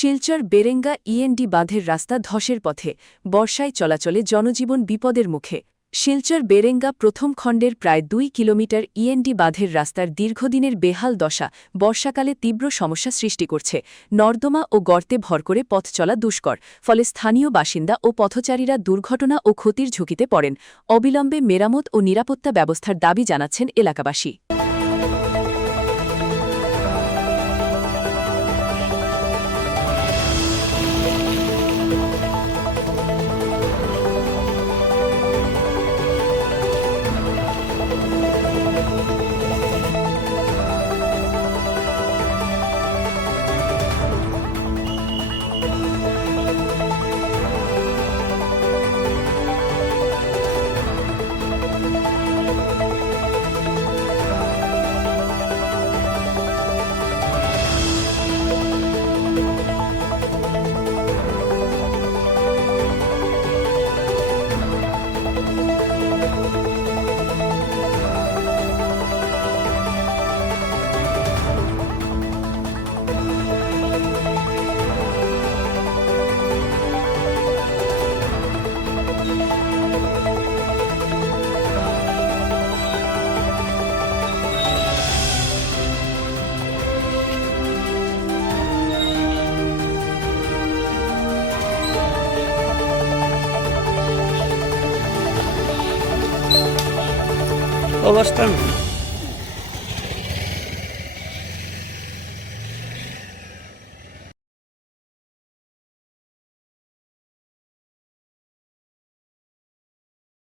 Silchar Berenga END বাঁধের রাস্তা ধসের পথে, বর্ষায় চলাচলে জনজীবন বিপদের মুখে। শিলচর বেরেঙ্গা প্রথম খণ্ডের প্রায় ২ কিলোমিটার ইএনডি বাঁধের রাস্তার দীর্ঘদিনের বেহাল দশা বর্ষাকালে তীব্র সমস্যা সৃষ্টি করছে। নর্দমা ও গর্তে ভর করে পথ চলা দুষ্কর, ফলে স্থানীয় বাসিন্দা ও পথচারীরা দুর্ঘটনা ও ক্ষতির ঝুঁকিতে পড়েন। অবিলম্বে মেরামত ও নিরাপত্তা ব্যবস্থার দাবি জানাচ্ছেন এলাকাবাসী। অবস্থান